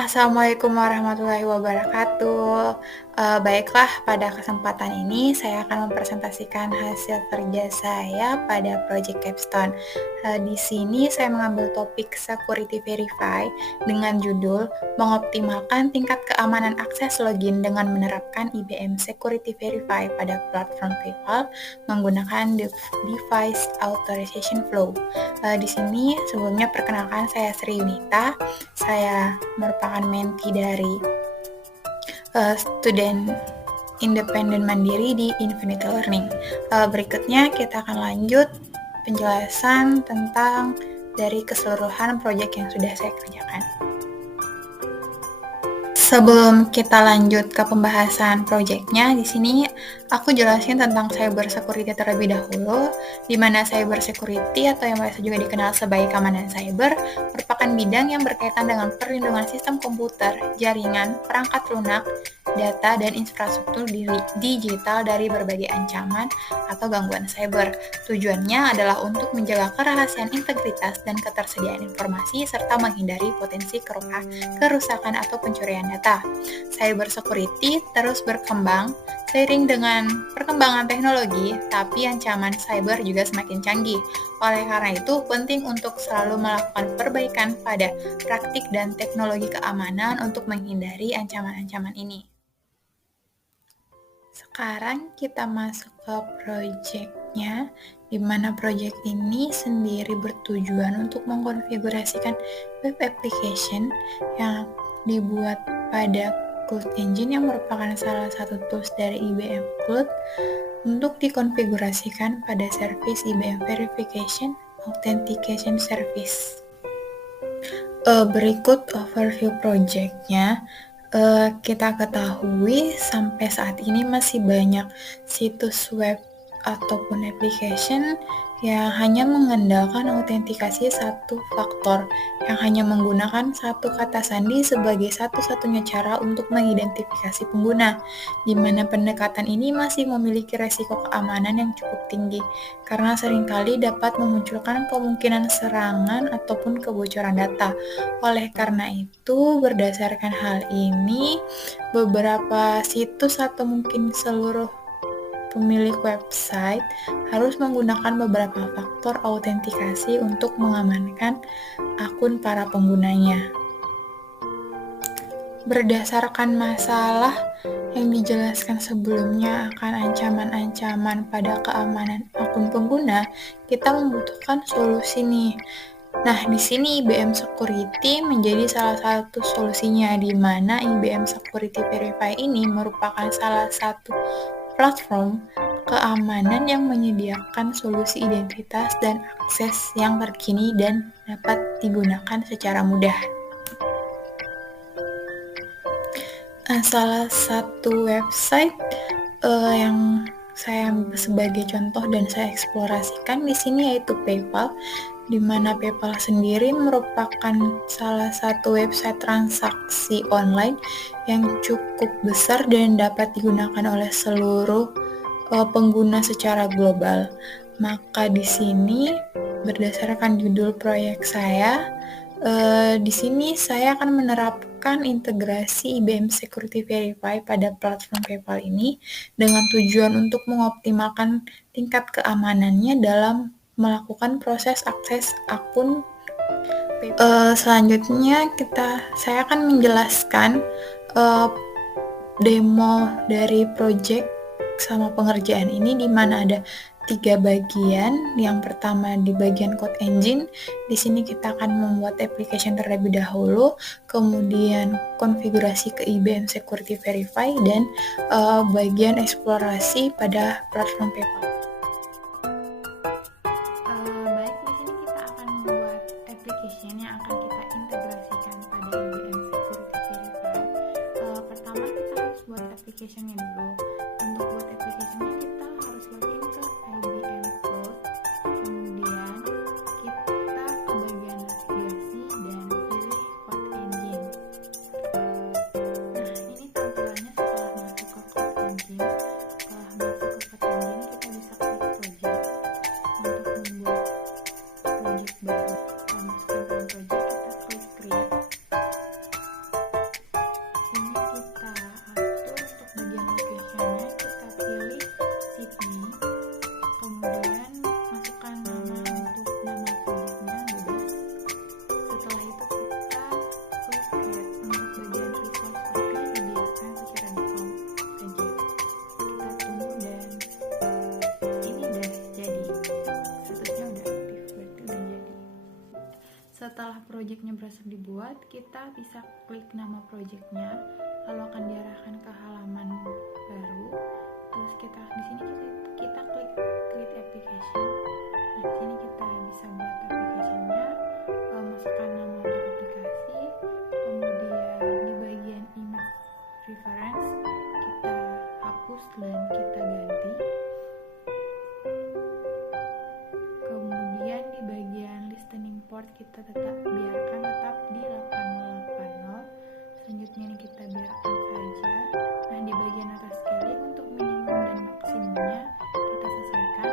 Assalamualaikum warahmatullahi wabarakatuh. Baiklah, pada kesempatan ini saya akan mempresentasikan hasil kerja saya pada Project Capstone. Di sini saya mengambil topik Security Verify dengan judul mengoptimalkan tingkat keamanan akses login dengan menerapkan IBM Security Verify pada platform PayPal menggunakan Device Authorization Flow. Di sini sebelumnya perkenalkan, saya Sri Yunita. Saya merupakan mentee dari student independen mandiri di Infinity Learning. Berikutnya kita akan lanjut penjelasan tentang dari keseluruhan proyek yang sudah saya kerjakan. Sebelum kita lanjut ke pembahasan proyeknya, di sini aku jelasin tentang cyber security terlebih dahulu, di mana cyber security atau yang biasa juga dikenal sebagai keamanan cyber merupakan bidang yang berkaitan dengan perlindungan sistem komputer, jaringan, perangkat lunak, data, dan infrastruktur digital dari berbagai ancaman atau gangguan cyber. Tujuannya adalah untuk menjaga kerahasiaan integritas dan ketersediaan informasi serta menghindari potensi kerusakan atau pencurian data. Cyber security terus berkembang seiring dengan perkembangan teknologi, tapi ancaman cyber juga semakin canggih. Oleh karena itu, penting untuk selalu melakukan perbaikan pada praktik dan teknologi keamanan untuk menghindari ancaman-ancaman ini. Sekarang kita masuk ke projectnya, di mana project ini sendiri bertujuan untuk mengkonfigurasikan web application yang dibuat pada Cloud Engine yang merupakan salah satu tools dari IBM Cloud untuk dikonfigurasikan pada service IBM Verification Authentication Service. Berikut overview projectnya. Kita ketahui sampai saat ini masih banyak situs web ataupun application yang hanya mengandalkan autentikasi satu faktor, yang hanya menggunakan satu kata sandi sebagai satu-satunya cara untuk mengidentifikasi pengguna, di mana pendekatan ini masih memiliki resiko keamanan yang cukup tinggi, karena seringkali dapat memunculkan kemungkinan serangan ataupun kebocoran data. Oleh karena itu, berdasarkan hal ini, beberapa situs atau mungkin seluruh pemilik website harus menggunakan beberapa faktor autentikasi untuk mengamankan akun para penggunanya. Berdasarkan masalah yang dijelaskan sebelumnya akan ancaman-ancaman pada keamanan akun pengguna, kita membutuhkan solusi nih. Nah, di sini IBM Security menjadi salah satu solusinya, di mana IBM Security Verify ini merupakan salah satu platform keamanan yang menyediakan solusi identitas dan akses yang terkini dan dapat digunakan secara mudah. Salah satu website yang saya sebagai contoh dan saya eksplorasikan di sini yaitu PayPal, di mana PayPal sendiri merupakan salah satu website transaksi online yang cukup besar dan dapat digunakan oleh seluruh pengguna secara global. Maka di sini berdasarkan judul proyek saya, di sini saya akan menerapkan integrasi IBM Security Verify pada platform PayPal ini dengan tujuan untuk mengoptimalkan tingkat keamanannya dalam melakukan proses akses akun PayPal. Selanjutnya saya akan menjelaskan demo dari project sama pengerjaan ini, di mana ada 3 bagian. Yang pertama di bagian code engine. Di sini kita akan membuat application terlebih dahulu, kemudian konfigurasi ke IBM Security Verify, dan bagian eksplorasi pada platform PayPal. Baik, di sini kita akan membuat application yang akan kita integrasikan pada IBM Security Verify. Pertama kita harus buat application-nya dulu. Untuk buat application-nya kita harus login ke IBM Cloud, kemudian kita ke bagian navigasi dan pilih Code Engine. Nah, ini tampilannya setelah masuk ke Code Engine. Setelah masuk ke Code Engine, kita bisa klik project untuk membuat project baru. Setelah masuk ke dalam project, kita klik create. Setelah projectnya berhasil dibuat, kita bisa klik nama projectnya, lalu akan diarahkan ke halaman baru. Terus kita di sini kita klik create application. Nah, di sini kita bisa buat application-nya, masukkan nama untuk aplikasi, kemudian di bagian image reference kita hapus dan kita ganti. Kemudian di bagian listening port kita biarkan tetap di 8080. Selanjutnya ini kita biarkan saja. Nah, di bagian atas scaling untuk minimum dan maksimumnya kita sesuaikan.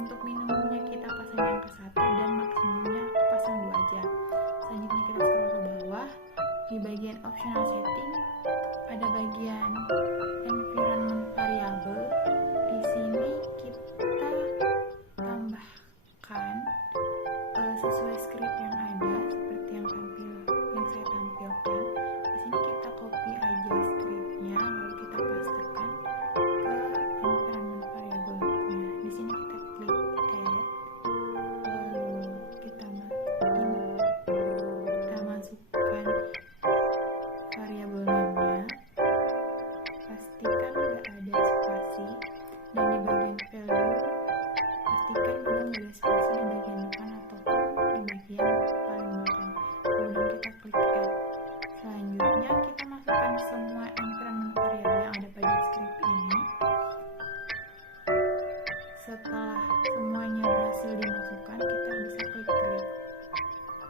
Untuk minimumnya kita pasang yang ke 1 dan maksimumnya pasang 2 aja. Selanjutnya kita scroll ke bawah. Di bagian optional setting ada bagian environment variable. Di sini kita tambahkan sesuai script yang ada seperti yang saya tampilkan. Di sini kita copy aja scriptnya, lalu kita pastekan ke environment variable-nya. Di sini kita klik add, lalu kita masukkan variabel name-nya. Pastikan nggak ada spasi, dan di bagian value pastikan juga nggak ada spasi di bagian depan ataupun di bagian paling belakang. Kemudian kita klik add. Selanjutnya kita masukkan semua environment variable yang ada pada script ini. Setelah semuanya berhasil dimasukkan, kita bisa klik create.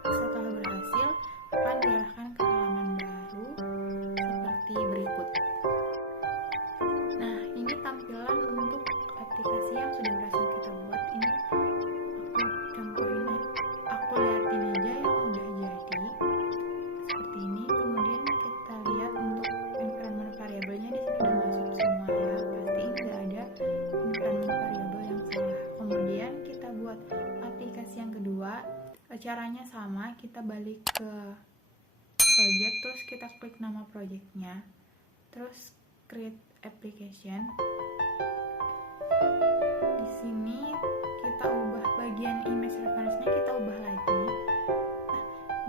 Setelah berhasil, akan diarahkan ke halaman baru seperti berikut. Nah, ini tampilan untuk aplikasi yang sudah berhasil kita buat. Ini aku contohin, aku liatin aja yang udah jadi seperti ini. Kemudian kita lihat untuk environment variable-nya di sini udah masuk semua ya. Pastiin nggak ada environment variable yang salah. Kemudian kita buat aplikasi yang kedua. Caranya sama, kita balik ke project, terus kita klik nama projectnya, terus create application. Di sini kita ubah bagian image reference-nya, kita ubah lagi.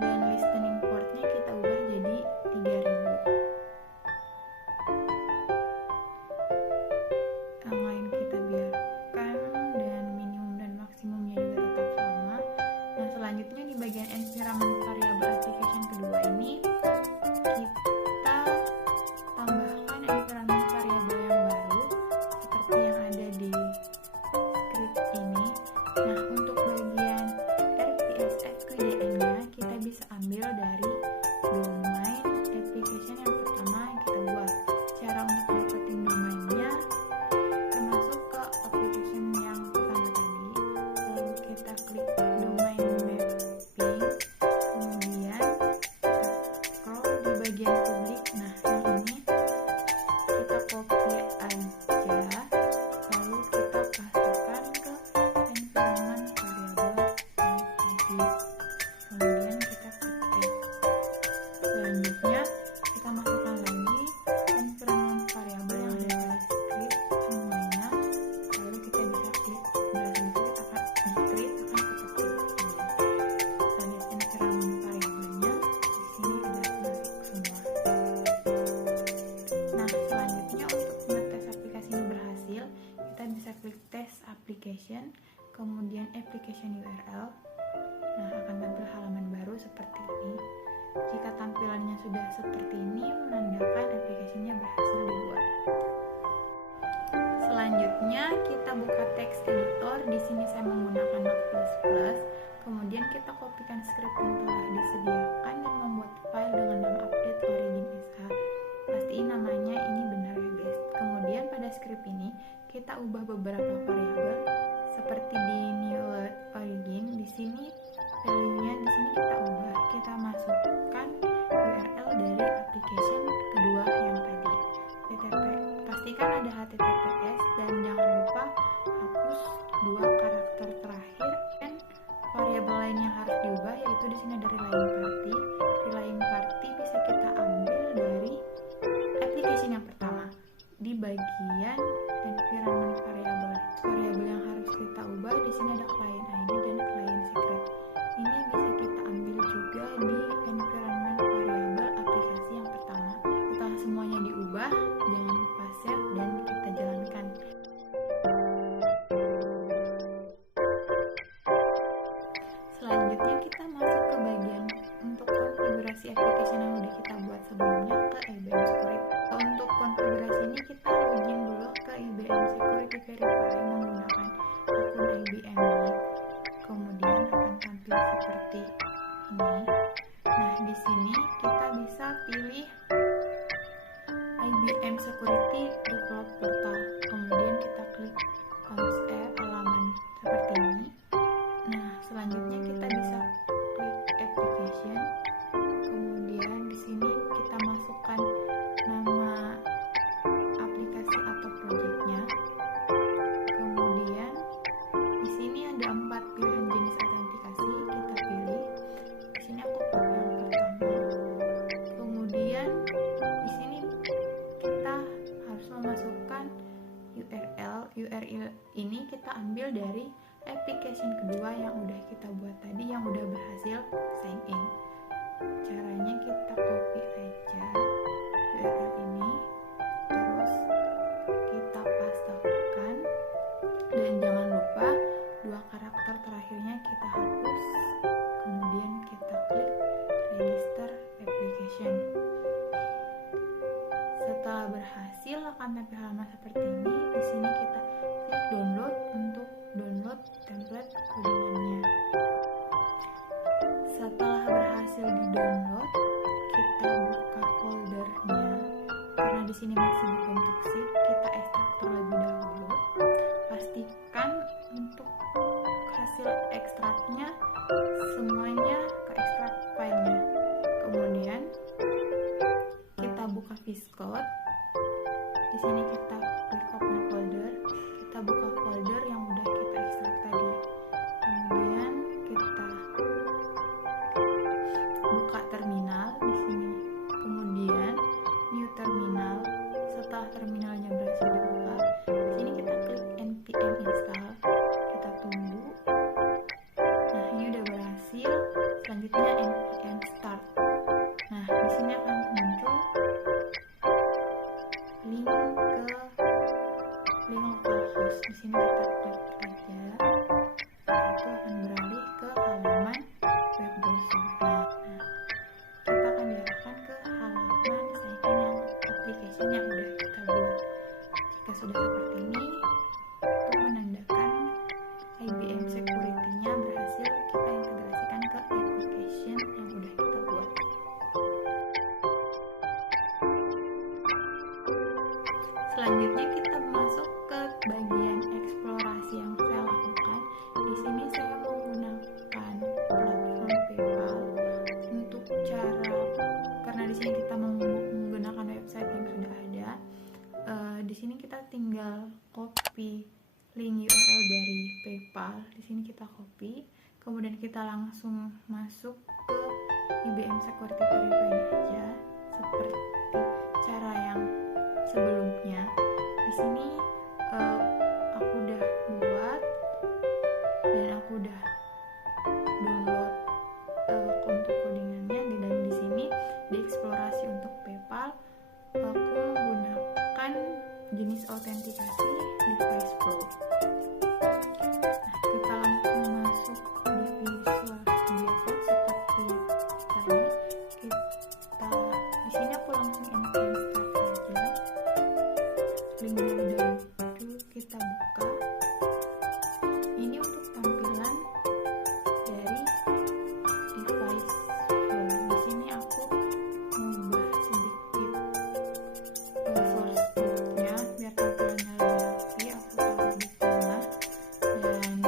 Nah, dan listening port-nya kita ubah jadi 3000. Yang lain kita biarkan, dan minimum dan maksimumnya juga tetap sama. Nah, selanjutnya di bagian environment variable application kedua ini kita tambahkan environment variable yang baru seperti yang ada di script ini. Nah, untuk bagian RPS FQDN-nya kita bisa ambil dari domain application yang pertama yang kita buat. Cara untuk dapetin domainnya termasuk ke application yang pertama tadi, lalu kita klik domain mapping, kemudian kita scroll di bagian publik. Nah, yang ini kita copy aja, lalu kita pastikan ke environment variable yang tadi. Kemudian kita klik add. Selanjutnya kita masukkan lagi environment variable yang ada pada script semuanya, lalu kita bisa klik berhasil create, akan seperti ini. Kita lihat environment variable-nya di sini udah masuk semua. Nah, selanjutnya untuk ngetes aplikasi ini berhasil, kita bisa klik test application, kemudian application URL. Nah, akan tampil halaman baru seperti ini. Jika tampilannya sudah seperti ini, menandakan aplikasinya berhasil dibuat. Selanjutnya kita buka text editor. Di sini saya menggunakan Notepad++. Kemudian kita kopikan script yang telah disediakan dan membuat file dengan nama update origin SH. Pastiin namanya ini benar ya guys. Kemudian pada script ini kita ubah beberapa variabel seperti di new origin. Di sini value-nya di sini kita ubah. Kita masukkan URL dari application kedua yang tadi, HTTP. Pastikan ada HTTPS dan jangan lupa hapus 2 karakter terakhir. Dan variabel lain yang harus diubah yaitu di sini ada relying party. Relying party bisa kita ambil dari application yang pertama. Di bagian environment variable, variabel yang harus kita ubah di sini ada client ID dan client secret. Ini bisa kita ambil tampil seperti ini. Nah, di sini kita bisa pilih IBM Security Develop Portal. Kemudian kita klik halaman seperti ini. Nah, selanjutnya kita bisa klik application. Kemudian di sini kita masukkan nama aplikasi atau projectnya. Kemudian di sini ada 4 pilihan jenis autentikasi, kita pilih. Di sini aku pakai yang pertama. Kemudian di sini kita harus memasukkan URL. URL ini kita ambil dari application kedua yang udah kita buat tadi, yang udah berhasil sign in. Caranya kita copy aja URL ini, terus kita pastekan, dan jangan lupa 2 karakter terakhirnya kita hapus. Kemudian kita klik register application. Setelah berhasil akan tampil halaman seperti ini. Di sini kita klik download untuk download template codingannya. Setelah berhasil di-download, kita buka foldernya. Karena di sini masih berbentuk zip, kita ekstrak terlebih dahulu. Pastikan untuk hasil ekstraknya semuanya ke ekstrak filenya. Kemudian kita buka VS Code. Di sini kita klik open folder. Kita buka folder yang udah kita ekstrak tadi. Kemudian kita buka terminal di sini. Kemudian new terminal. Setelah terminalnya berhasil dibuka, di sini kita klik npm install. Kita tunggu. Nah, ini udah berhasil. Selanjutnya npm start. Nah, di sini akan muncul link localhost. Di sini kita klik aja. Nah, itu akan beralih ke halaman web browser. Nah, kita akan diarahkan ke halaman sign in yang application yang udah kita buat. Jika sudah seperti ini, itu menandakan IBM Security-nya berhasil kita integrasikan ke application yang udah kita buat. Selanjutnya kita masuk ke bagian eksplorasi yang saya lakukan. Di sini saya menggunakan platform PayPal untuk karena di sini kita menggunakan website yang sudah ada. Di sini kita tinggal copy link URL dari PayPal. Di sini kita copy, kemudian kita langsung masuk ke IBM Security Verify aja, seperti cara yang sebelumnya. Di sini aku udah buat dan aku udah download untuk codingannya. Dan di sini di eksplorasi untuk PayPal aku menggunakan jenis autentikasi device flow. Nah, kita langsung masuk di Visual Studio Code seperti tadi. Di sini aku langsung npm start saja. Link udah itu kita buka. Ini untuk tampilan dari device flow. Di sini aku mengubah sedikit source code-nya biar tampilannya lebih rapi. Aku taruh di tengah, dan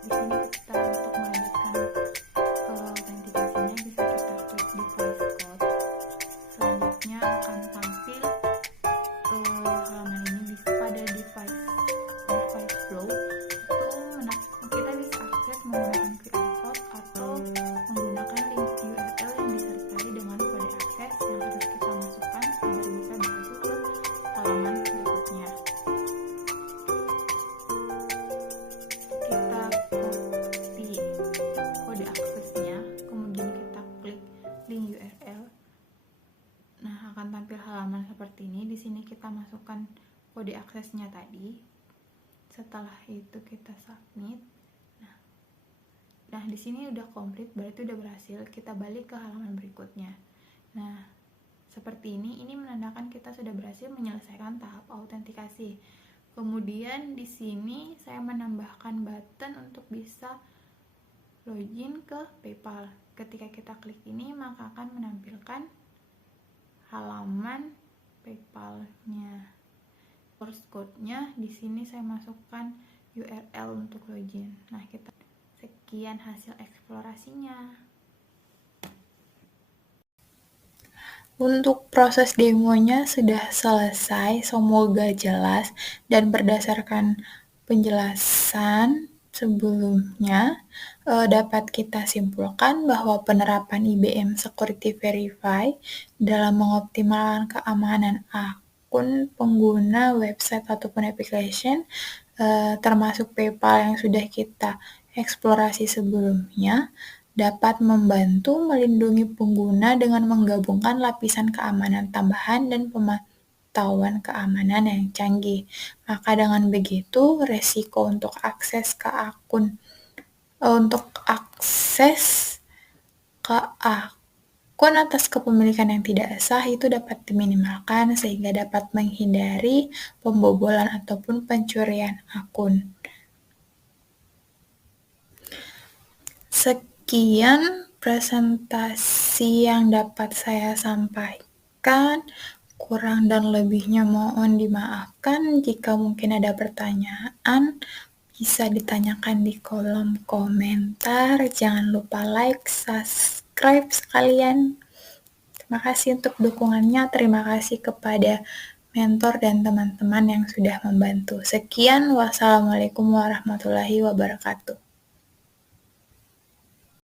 di sini kita untuk melanjutkan autentikasinya bisa kita klik device code. Selanjutnya akan tampil halaman ini. Bisa pada device flow itu kita bisa akses menggunakan QR code atau menggunakan link URL yang disertai dengan kode akses yang harus kita masukkan agar bisa masuk ke halaman berikutnya. Kita copy kode aksesnya, kemudian kita klik link URL. Nah, akan tampil halaman seperti ini. Di sini kita masukkan kode aksesnya tadi. Setelah itu kita submit. Nah, di sini udah komplit, berarti udah berhasil. Kita balik ke halaman berikutnya. Nah, seperti ini menandakan kita sudah berhasil menyelesaikan tahap autentikasi. Kemudian di sini saya menambahkan button untuk bisa login ke PayPal. Ketika kita klik ini, maka akan menampilkan halaman PayPal-nya. Source code-nya di sini saya masukkan URL untuk login. Nah, kita sekian hasil eksplorasinya. Untuk proses demonya sudah selesai, semoga jelas dan berdasarkan penjelasan sebelumnya dapat kita simpulkan bahwa penerapan IBM Security Verify dalam mengoptimalkan keamanan akun pengguna website ataupun application termasuk PayPal yang sudah kita eksplorasi sebelumnya dapat membantu melindungi pengguna dengan menggabungkan lapisan keamanan tambahan dan pemantauan keamanan yang canggih. Maka dengan begitu, resiko untuk akses ke akun atas kepemilikan yang tidak sah itu dapat diminimalkan sehingga dapat menghindari pembobolan ataupun pencurian akun. Sekian presentasi yang dapat saya sampaikan. Kurang dan lebihnya mohon dimaafkan. Jika mungkin ada pertanyaan, bisa ditanyakan di kolom komentar. Jangan lupa like, subscribe sekalian. Terima kasih untuk dukungannya. Terima kasih kepada mentor dan teman-teman yang sudah membantu. Sekian, wassalamualaikum warahmatullahi wabarakatuh.